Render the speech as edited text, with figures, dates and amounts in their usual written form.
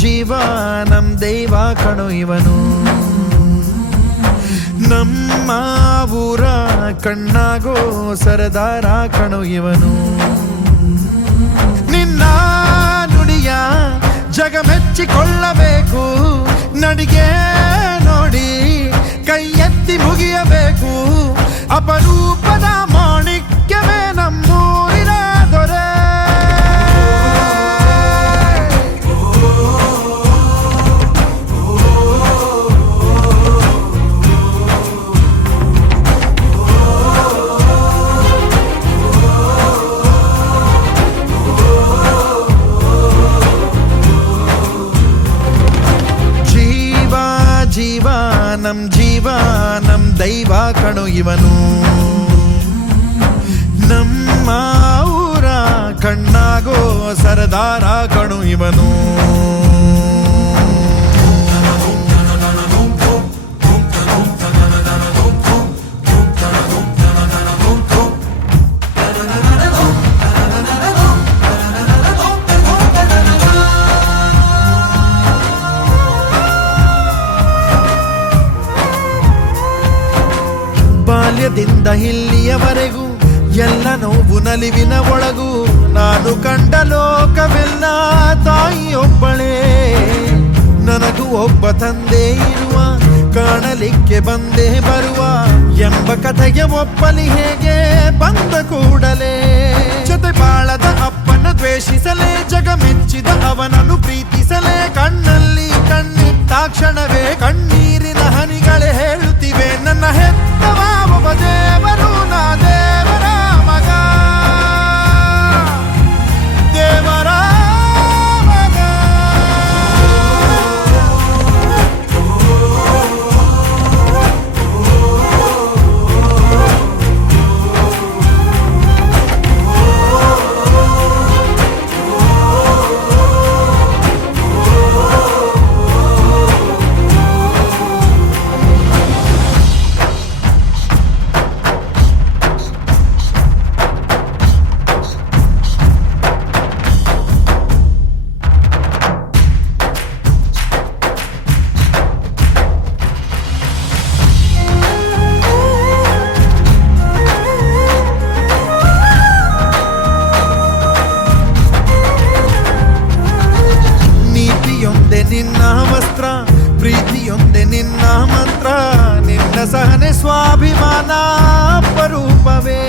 ಜೀವಾನಂ ದೈವ ಕಣೋ ಇವನು, ನಮ್ಮ ಊರ ಕಣ್ಣಾಗೋ ಸರದಾರ ಕಣೋ ಇವನು. ನಿನ್ನ ನುಡಿಯ ಜಗ ಮೆಚ್ಚಿಕೊಳ್ಳಬೇಕು, ನಡಿಗೆ ನೋಡಿ ಕೈ ಎತ್ತಿ ಮುಗಿಯಬೇಕು. ಅಪರೂಪದ ಮಾಣಿಕ್ಯವೇ ನಮ್ಮೂರಿನ ದೊರೆ. ಜೀವಾನಂ ದೈವ ಕಣೋ ಇವನು, ನಮ್ಮ ಊರ ಕಣ್ಣಾಗೋ ಸರದಾರ ಕಣೋ ಇವನು. ಬಾಲ್ಯದಿಂದ ಇಲ್ಲಿಯವರೆಗೂ ಎಲ್ಲ ನೋವು ನಲಿವಿನ ಒಳಗೂ ನಾನು ಕಂಡ ಲೋಕವೆಲ್ಲ ತಾಯಿಯೊಬ್ಬಳೇ. ನನಗೂ ಒಬ್ಬ ತಂದೆ ಇರುವ, ಕಾಣಲಿಕ್ಕೆ ಬಂದೇ ಬರುವ ಎಂಬ ಕಥೆಗೆ ಒಪ್ಪಲಿ ಹೇಗೆ ಬಂದ ಕೂಡಲೇ. ಜೊತೆ ಬಾಳದ ಅಪ್ಪನ ದ್ವೇಷಿಸಲೇ, ಜಗ ಮೆಚ್ಚಿದ ಅವನನ್ನು ಪ್ರೀತಿಸಲೇ. ಕಣ್ಣಲ್ಲಿ ಕಣ್ಣಿಟ್ಟಾಕ್ಷಣವೇ ಕಣ್ಣೀರಿನ ಹನಿಗಳೇ ಹೇಳುತ್ತಿವೆ, ನನ್ನ ಹೆತ್ತವ ಒಬ್ಬ ದೇವರು, ನಾ ದೇವರ ಮಗ, ದೇವರ ಮಗ. ನಿನ್ನ ವಸ್ತ್ರ, ಪ್ರೀತಿಯೊಂದೆ ನಿನ್ನ ಮಂತ್ರ, ನಿನ್ನ ಸಹನೆ ಸ್ವಾಭಿಮಾನ ಅಪರೂಪವೇ.